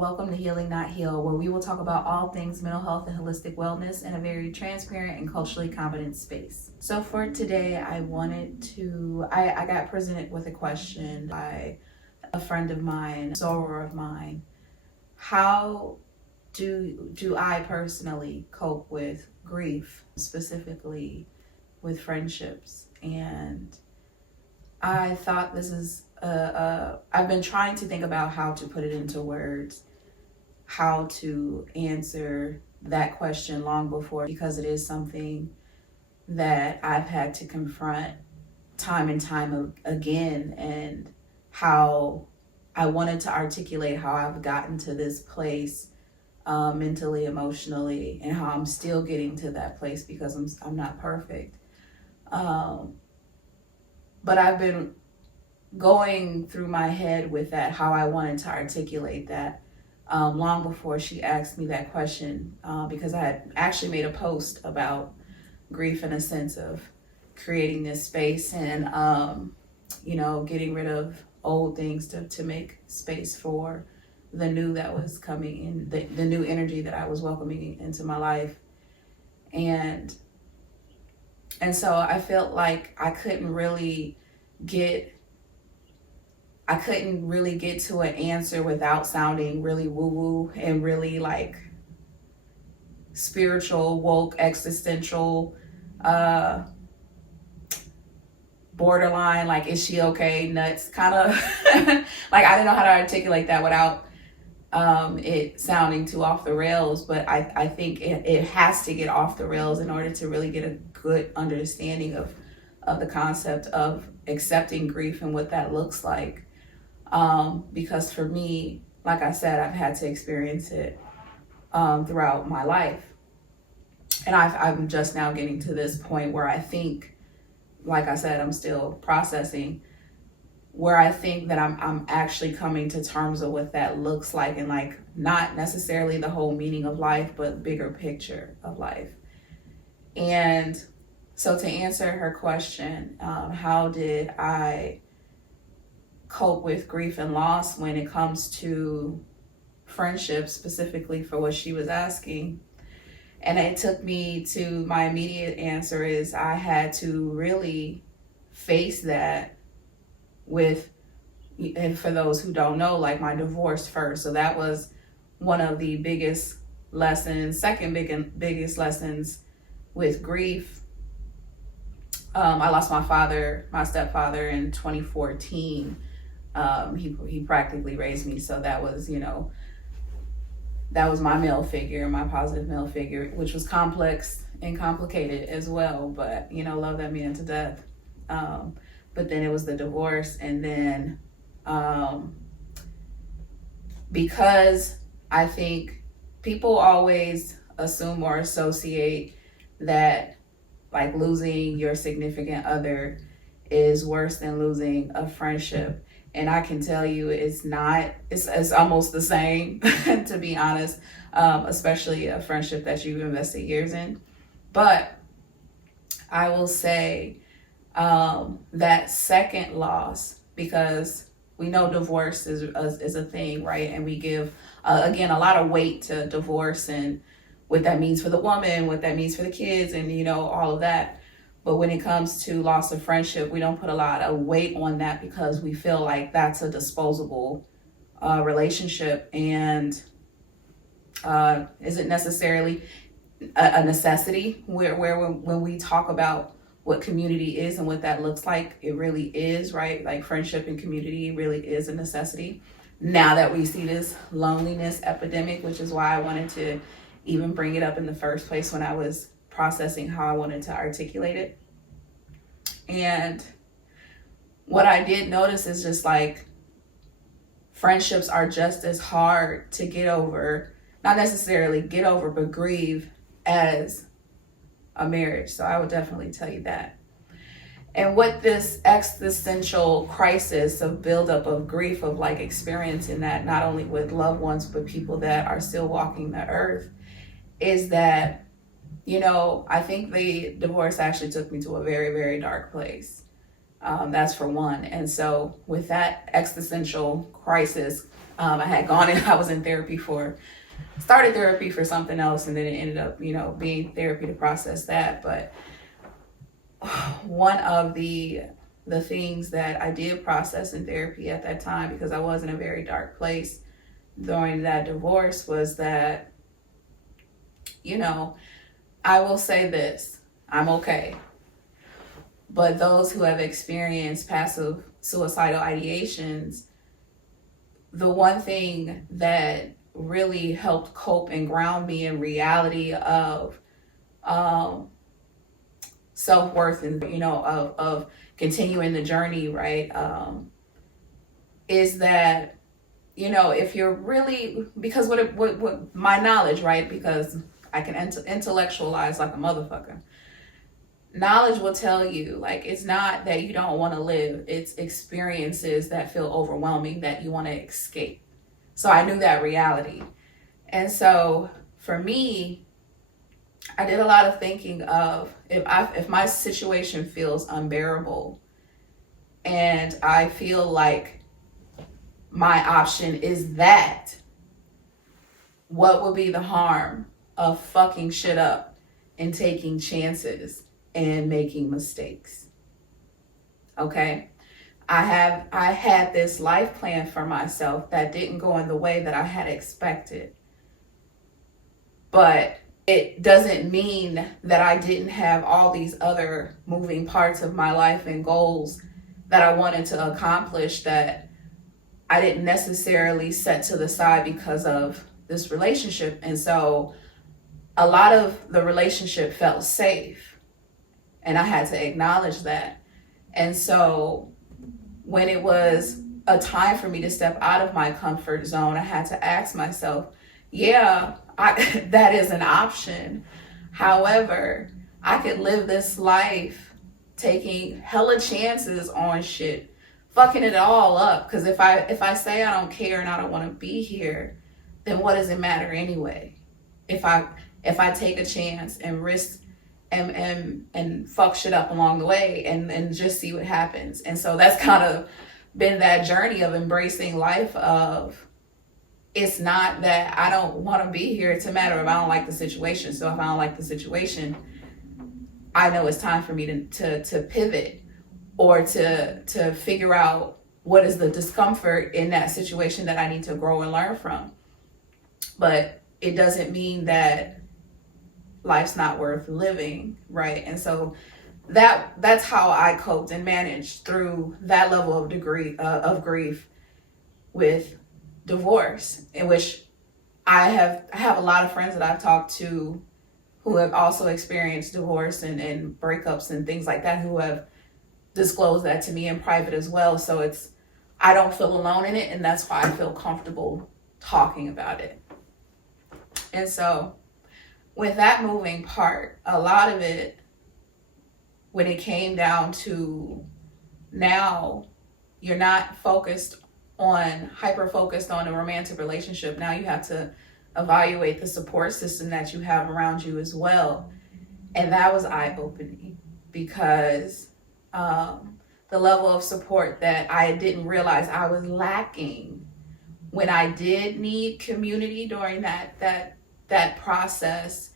Welcome to Healing Not Heal, where we will talk about all things mental health and holistic wellness in a very transparent and culturally competent space. So for today, I got presented with a question by a friend of mine, a soror of mine. How do I personally cope with grief, specifically with friendships? And I thought this is I've been trying to think about how to put it into words, how to answer that question long before, because it is something that I've had to confront time and time again, and how I wanted to articulate how I've gotten to this place mentally, emotionally, and how I'm still getting to that place because I'm not perfect. But I've been going through my head with that, how I wanted to articulate that long before she asked me that question, because I had actually made a post about grief in a sense of creating this space and, getting rid of old things to make space for the new that was coming in, the new energy that I was welcoming into my life. And so I felt like I couldn't really get to an answer without sounding really woo-woo and really like spiritual, woke, existential, borderline, like, is she okay, nuts, kind of. Like, I didn't know how to articulate that without it sounding too off the rails, but I think it has to get off the rails in order to really get a good understanding of the concept of accepting grief and what that looks like. Because for me, like I said, I've had to experience it throughout my life. And I'm just now getting to this point where I think, like I said, I'm still processing, where I think that I'm actually coming to terms of what that looks like, and like not necessarily the whole meaning of life, but bigger picture of life. And so to answer her question, how did I cope with grief and loss when it comes to friendships, specifically for what she was asking? And it took me to, my immediate answer is I had to really face that with, and for those who don't know, like my divorce first. So that was one of the biggest lessons, biggest lessons with grief. I lost my stepfather in 2014. He practically raised me. So that was, that was my male figure, my positive male figure, which was complex and complicated as well, but, love that man to death. But then it was the divorce. And then, because I think people always assume or associate that like losing your significant other is worse than losing a friendship. And I can tell you it's not, it's almost the same, to be honest, especially a friendship that you've invested years in. But I will say that second loss, because we know divorce is a thing, right? And we give, again, a lot of weight to divorce and what that means for the woman, what that means for the kids, and, all of that. But when it comes to loss of friendship, we don't put a lot of weight on that because we feel like that's a disposable relationship, and isn't necessarily a necessity. Where when we talk about what community is and what that looks like, it really is, right? Like friendship and community really is a necessity. Now that we see this loneliness epidemic, which is why I wanted to even bring it up in the first place when I was processing how I wanted to articulate it. And what I did notice is just like friendships are just as hard to get over, not necessarily get over, but grieve as a marriage. So I would definitely tell you that. And what this existential crisis of buildup of grief, of like experiencing that not only with loved ones, but people that are still walking the earth, is that, I think the divorce actually took me to a very, very dark place. That's for one. And so with that existential crisis I had gone in, I was in therapy started therapy for something else, and then it ended up, being therapy to process that. But one of the things that I did process in therapy at that time, because I was in a very dark place during that divorce, was that, I will say this, I'm okay. But those who have experienced passive suicidal ideations, the one thing that really helped cope and ground me in reality of self-worth and, of continuing the journey, right, is that, if you're really, because what my knowledge, right, because I can intellectualize like a motherfucker. Knowledge will tell you, like, it's not that you don't want to live, it's experiences that feel overwhelming that you want to escape. So I knew that reality. And so for me, I did a lot of thinking of, if my situation feels unbearable and I feel like my option is that, what would be the harm of fucking shit up and taking chances and making mistakes? Okay? I had this life plan for myself that didn't go in the way that I had expected. But it doesn't mean that I didn't have all these other moving parts of my life and goals that I wanted to accomplish that I didn't necessarily set to the side because of this relationship. And so a lot of the relationship felt safe, and I had to acknowledge that. And so when it was a time for me to step out of my comfort zone, I had to ask myself, yeah, that is an option. However, I could live this life taking hella chances on shit, fucking it all up. Because if I say I don't care and I don't want to be here, then what does it matter anyway? If I take a chance and risk and fuck shit up along the way and just see what happens. And so that's kind of been that journey of embracing life of, it's not that I don't want to be here. It's a matter of I don't like the situation. So if I don't like the situation, I know it's time for me to pivot or to figure out what is the discomfort in that situation that I need to grow and learn from. But it doesn't mean that life's not worth living, right? And so that's how I coped and managed through that level of grief with divorce, in which I have a lot of friends that I've talked to who have also experienced divorce and breakups and things like that, who have disclosed that to me in private as well. So I don't feel alone in it, and that's why I feel comfortable talking about it. And so with that moving part, a lot of it, when it came down to now, you're not hyper focused on a romantic relationship. Now you have to evaluate the support system that you have around you as well. And that was eye-opening, because the level of support that I didn't realize I was lacking when I did need community during that process.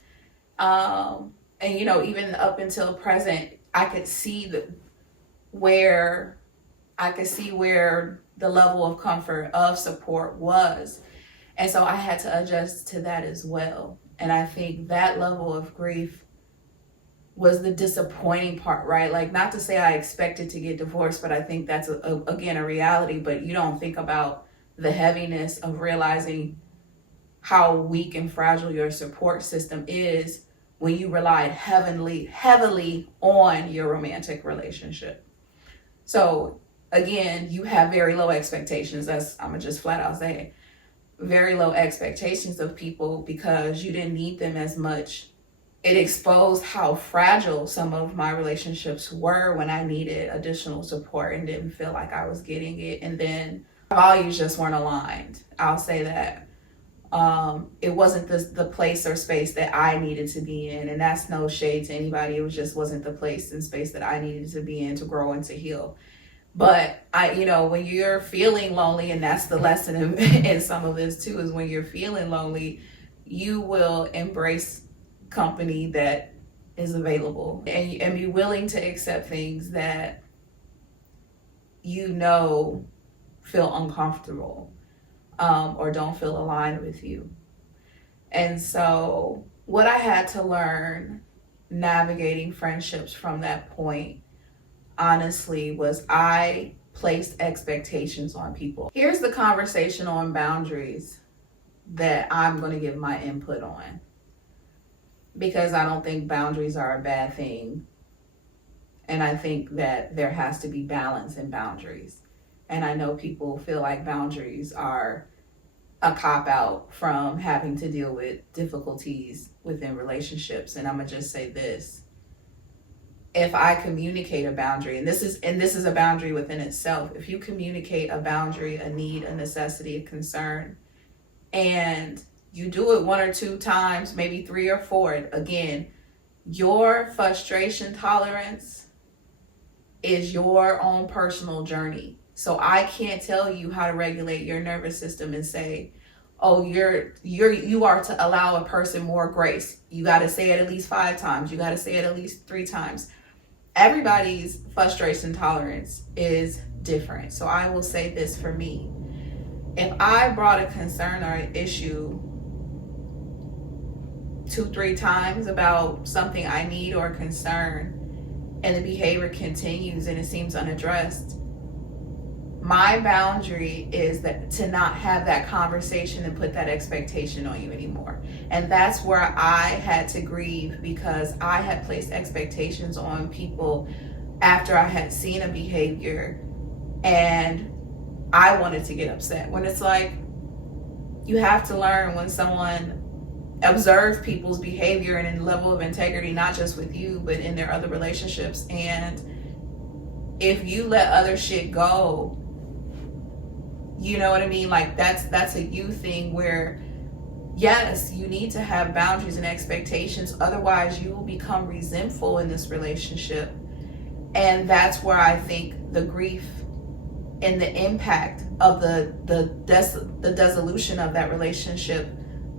And even up until present, I could see where the level of comfort of support was. And so I had to adjust to that as well. And I think that level of grief was the disappointing part, right? Like, not to say I expected to get divorced, but I think that's again a reality. But you don't think about the heaviness of realizing how weak and fragile your support system is when you relied heavily on your romantic relationship. So again, you have very low expectations. I'm gonna just flat out say, very low expectations of people because you didn't need them as much. It exposed how fragile some of my relationships were when I needed additional support and didn't feel like I was getting it. And then values just weren't aligned. I'll say that. It wasn't the place or space that I needed to be in. And that's no shade to anybody. It just wasn't the place and space that I needed to be in to grow and to heal. But when you're feeling lonely, and that's the lesson in some of this too, is when you're feeling lonely, you will embrace company that is available, and be willing to accept things that feel uncomfortable, or don't feel aligned with you. And so what I had to learn navigating friendships from that point, honestly, was I placed expectations on people. Here's the conversation on boundaries that I'm going to give my input on, because I don't think boundaries are a bad thing. And I think that there has to be balance in boundaries. And I know people feel like boundaries are a cop out from having to deal with difficulties within relationships. And I'm going to just say this. If I communicate a boundary, and this is a boundary within itself, if you communicate a boundary, a need, a necessity, a concern, and you do it 1 or 2 times, maybe 3 or 4, again, your frustration tolerance is your own personal journey. So I can't tell you how to regulate your nervous system and say, oh, you are to allow a person more grace. You got to say it at least 5 times. You got to say it at least 3 times. Everybody's frustration tolerance is different. So I will say this for me. If I brought a concern or an issue 2-3 times about something I need or concern, and the behavior continues and it seems unaddressed, my boundary is that to not have that conversation and put that expectation on you anymore. And that's where I had to grieve, because I had placed expectations on people after I had seen a behavior, and I wanted to get upset. When it's like, you have to learn when someone observes people's behavior and in level of integrity, not just with you, but in their other relationships. And if you let other shit go, you know what I mean? Like that's a you thing, where yes, you need to have boundaries and expectations. Otherwise you will become resentful in this relationship. And that's where I think the grief and the impact of the dissolution of that relationship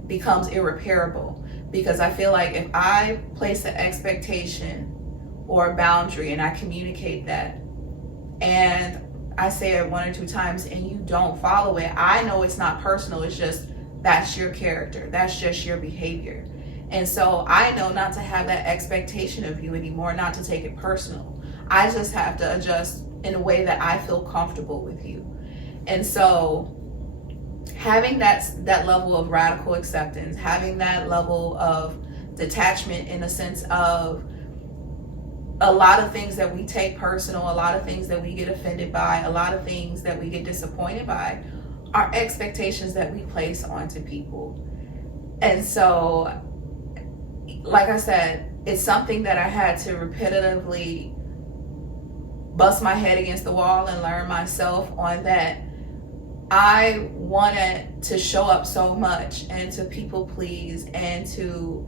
becomes irreparable. Because I feel like if I place an expectation or a boundary and I communicate that, and I say it 1 or 2 times and you don't follow it, I know it's not personal. It's just, that's your character. That's just your behavior. And so I know not to have that expectation of you anymore, not to take it personal. I just have to adjust in a way that I feel comfortable with you. And so having that level of radical acceptance, having that level of detachment, in a sense of a lot of things that we take personal, a lot of things that we get offended by, a lot of things that we get disappointed by, are expectations that we place onto people. And so, like I said, it's something that I had to repetitively bust my head against the wall and learn myself on, that I wanted to show up so much and to people please and to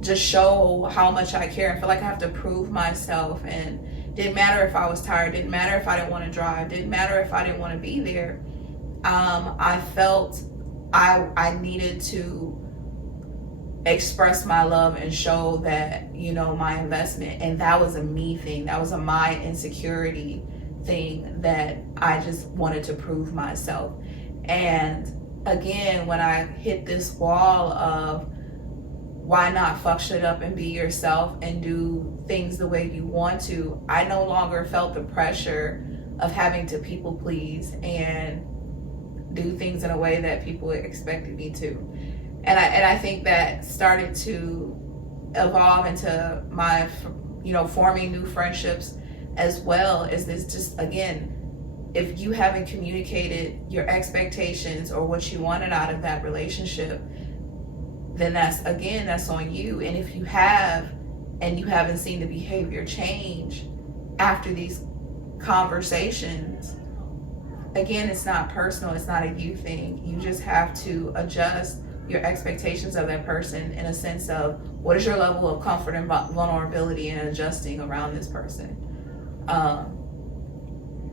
just show how much I care and feel like I have to prove myself. And didn't matter if I was tired, didn't matter if I didn't want to drive, didn't matter if I didn't want to be there. I felt I needed to express my love and show that, my investment. And that was a me thing. That was a my insecurity thing, that I just wanted to prove myself. And again, when I hit this wall of why not fuck shit up and be yourself and do things the way you want to, I no longer felt the pressure of having to people please and do things in a way that people expected me to. And I think that started to evolve into my, forming new friendships, as well as this. Just again, if you haven't communicated your expectations or what you wanted out of that relationship, then that's on you. And if you have, and you haven't seen the behavior change after these conversations, again, it's not personal, it's not a you thing. You just have to adjust your expectations of that person in a sense of, what is your level of comfort and vulnerability in adjusting around this person.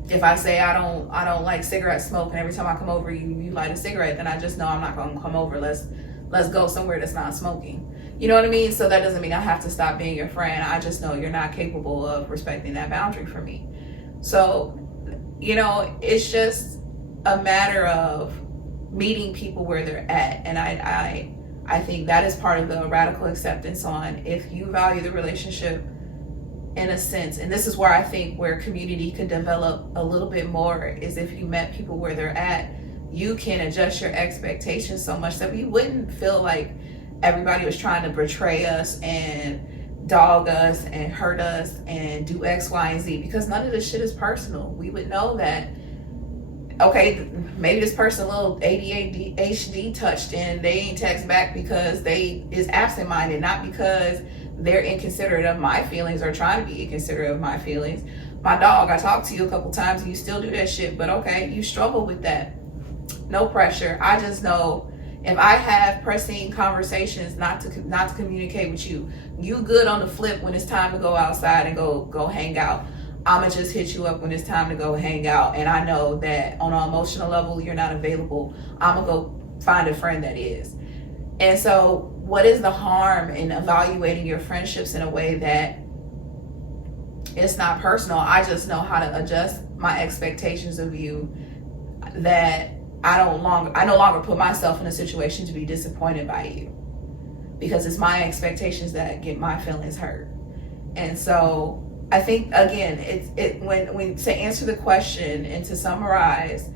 If I say I don't like cigarette smoke, and every time I come over you light a cigarette, then I just know I'm not gonna come over. Let's go somewhere that's not smoking. You know what I mean? So that doesn't mean I have to stop being your friend. I just know you're not capable of respecting that boundary for me. So, it's just a matter of meeting people where they're at. And I think that is part of the radical acceptance on, if you value the relationship in a sense, and this is where I think where community could develop a little bit more, is if you met people where they're at, you can adjust your expectations so much that we wouldn't feel like everybody was trying to betray us and dog us and hurt us and do X, Y, and Z, because none of this shit is personal. We would know that, okay, maybe this person a little ADHD touched and they ain't text back because they is absent-minded, not because they're inconsiderate of my feelings or trying to be inconsiderate of my feelings. My dog, I talked to you a couple times and you still do that shit, but okay, you struggle with that. No pressure. I just know if I have pressing conversations not to communicate with you, you good on the flip when it's time to go outside and go hang out. I'ma just hit you up when it's time to go hang out, and I know that on an emotional level you're not available. I'ma go find a friend that is. And so what is the harm in evaluating your friendships in a way that it's not personal? I just know how to adjust my expectations of you, that I no longer put myself in a situation to be disappointed by you, because it's my expectations that get my feelings hurt. And so I think, again, when to answer the question and to summarize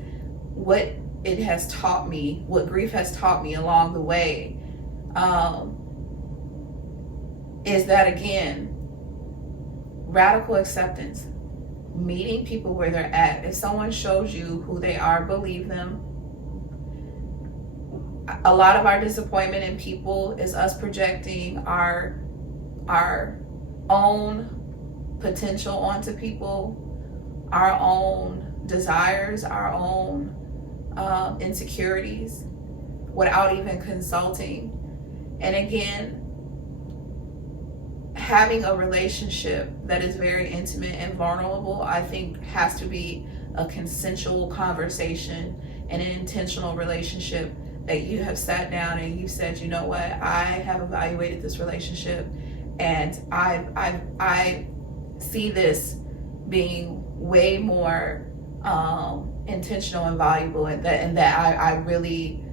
what it has taught me, what grief has taught me along the way, is that, again, radical acceptance, meeting people where they're at. If someone shows you who they are, believe them. A lot of our disappointment in people is us projecting our own potential onto people, our own desires, our own insecurities, without even consulting. And again, having a relationship that is very intimate and vulnerable, I think, has to be a consensual conversation and an intentional relationship, that you have sat down and you said, you know what, I have evaluated this relationship and I see this being way more intentional and valuable, and that I really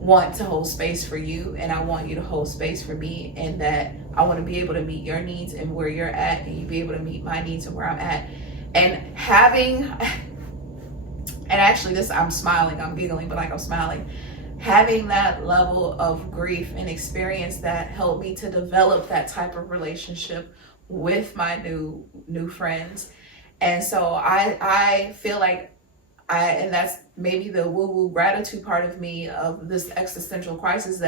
want to hold space for you, and I want you to hold space for me, and that I want to be able to meet your needs and where you're at, and you be able to meet my needs and where I'm at. And actually this, I'm smiling, I'm giggling, but like I'm smiling. Having that level of grief and experience that helped me to develop that type of relationship with my new friends. And so I feel like and that's maybe the woo-woo gratitude part of me, of this existential crisis,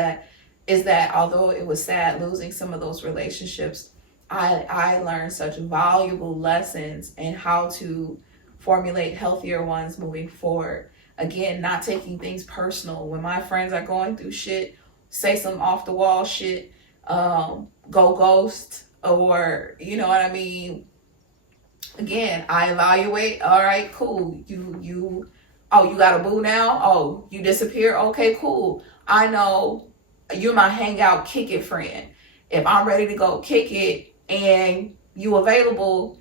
is that although it was sad losing some of those relationships, I learned such valuable lessons in how to formulate healthier ones moving forward. Again, not taking things personal. When my friends are going through shit, say some off the wall shit, go ghost, or you know what I mean. Again, I evaluate. All right, cool. You got a boo now? Oh, you disappear? Okay, cool. I know you're my hangout, kick it friend. If I'm ready to go kick it and you available,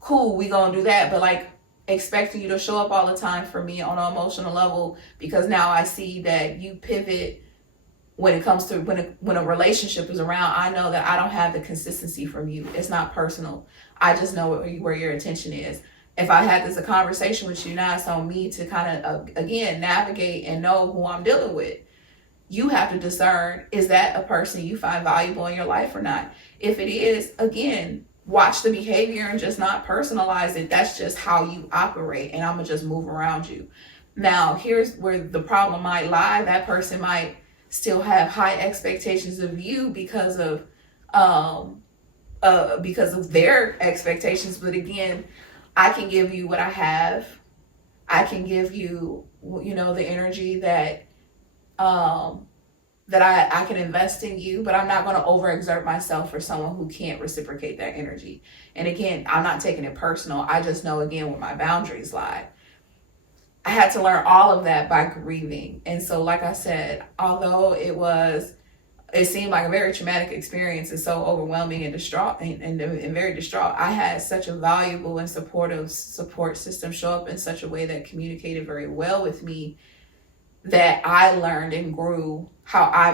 cool, we gonna do that. But like, expecting you to show up all the time for me on an emotional level, because now I see that you pivot when it comes to when a relationship is around. I know that I don't have the consistency from you. It's not personal. I just know where your attention is. If I had a conversation with you, now it's on me to kind of again navigate and know who I'm dealing with. You have to discern, is that a person you find valuable in your life or not? If it is, again, watch the behavior and just not personalize it. That's just how you operate, and I'm gonna just move around you. Now, here's where the problem might lie. That person might still have high expectations of you because of their expectations. But again, I can give you what I have. I can give you, the energy that that I can invest in you, but I'm not going to overexert myself for someone who can't reciprocate that energy. And again, I'm not taking it personal. I just know, again, where my boundaries lie. I had to learn all of that by grieving. And so, like I said, although it seemed like a very traumatic experience and so overwhelming and distraught and very distraught, I had such a valuable and supportive support system show up in such a way that communicated very well with me, that I learned and grew how I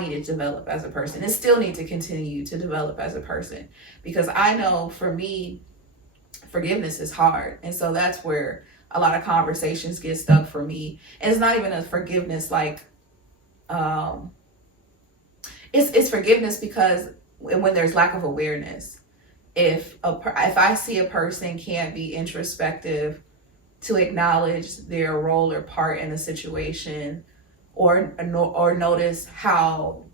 needed to develop as a person, and still need to continue to develop as a person, because I know for me, forgiveness is hard. And so that's where a lot of conversations get stuck for me. And it's not even a forgiveness like it's forgiveness because when there's lack of awareness, if I see a person can't be introspective to acknowledge their role or part in a situation, or notice how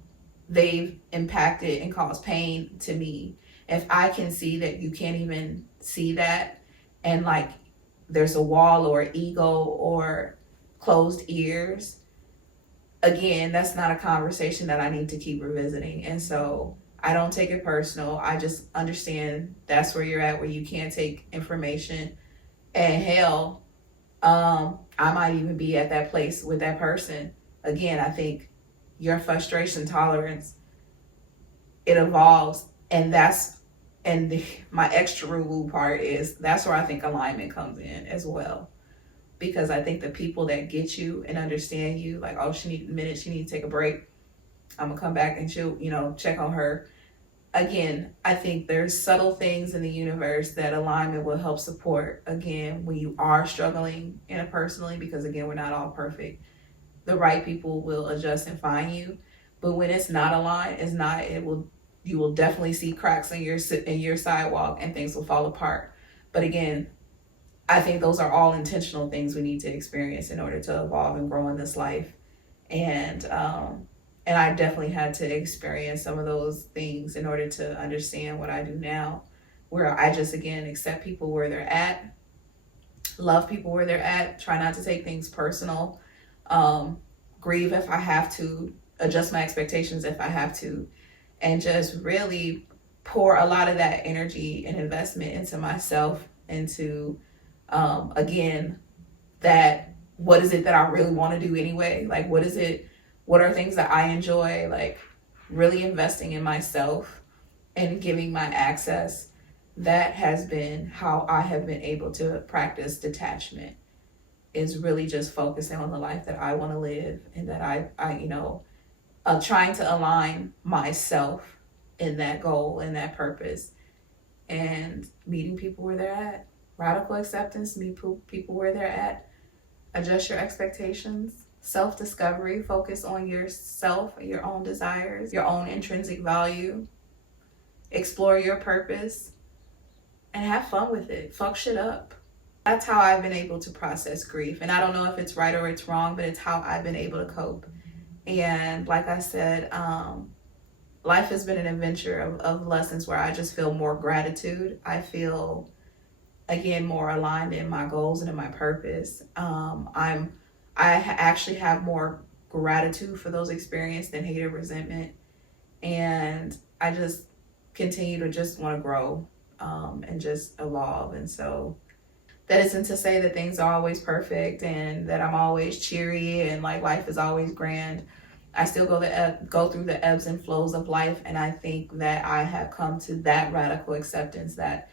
they've impacted and caused pain to me, if I can see that you can't even see that, and like there's a wall or ego or closed ears, again, that's not a conversation that I need to keep revisiting. And so I don't take it personal. I just understand that's where you're at, where you can't take information. And hell, I might even be at that place with that person. Again, I think your frustration tolerance, it evolves, and my extra woo part is that's where I think alignment comes in as well. Because I think the people that get you and understand you, like, oh, she needs a minute, she needs to take a break, I'm gonna come back and she'll, check on her. Again, I think there's subtle things in the universe that alignment will help support, again, when you are struggling interpersonally, because again, we're not all perfect. The right people will adjust and find you. But when it's not aligned, you will definitely see cracks in your sidewalk, and things will fall apart. But again, I think those are all intentional things we need to experience in order to evolve and grow in this life. And I definitely had to experience some of those things in order to understand what I do now, where I just, again, accept people where they're at, love people where they're at, try not to take things personal, grieve if I have to, adjust my expectations if I have to, and just really pour a lot of that energy and investment into myself, into, again, that what is it that I really want to do anyway? Like, what are things that I enjoy? Like, really investing in myself and giving my access. That has been how I have been able to practice detachment, is really just focusing on the life that I want to live, and that I trying to align myself in that goal and that purpose, and meeting people where they're at. Radical acceptance, meet people where they're at, adjust your expectations, self-discovery, focus on yourself, your own desires, your own intrinsic value, explore your purpose, and have fun with it. Fuck shit up. That's how I've been able to process grief. And I don't know if it's right or it's wrong, but it's how I've been able to cope. And like I said, life has been an adventure of lessons where I just feel more gratitude. I feel, again, more aligned in my goals and in my purpose. Actually have more gratitude for those experiences than hate or resentment. And I just continue to just want to grow, and just evolve. And so that isn't to say that things are always perfect and that I'm always cheery and like life is always grand. I still go through the ebbs and flows of life. And I think that I have come to that radical acceptance that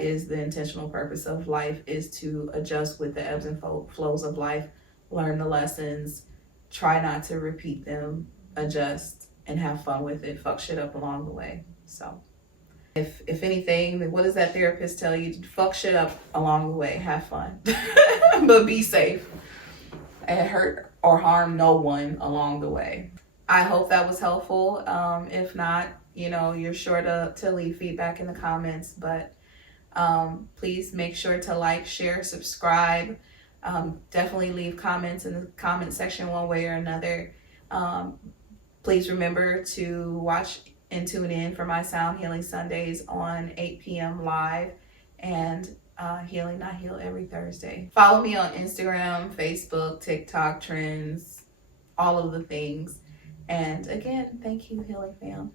is the intentional purpose of life, is to adjust with the ebbs and flows of life, learn the lessons, try not to repeat them, adjust, and have fun with it. Fuck shit up along the way. So if anything, what does that therapist tell you? Fuck shit up along the way, have fun, but be safe and hurt or harm no one along the way. I hope that was helpful. If not, you're sure to leave feedback in the comments, but please make sure to like, share, subscribe. Definitely leave comments in the comment section one way or another. Please remember to watch and tune in for my Sound Healing Sundays on 8 p.m. live, and Healing Not Heal every Thursday. Follow me on Instagram, Facebook, TikTok, Trends, all of the things. And again, thank you, Healing Fam.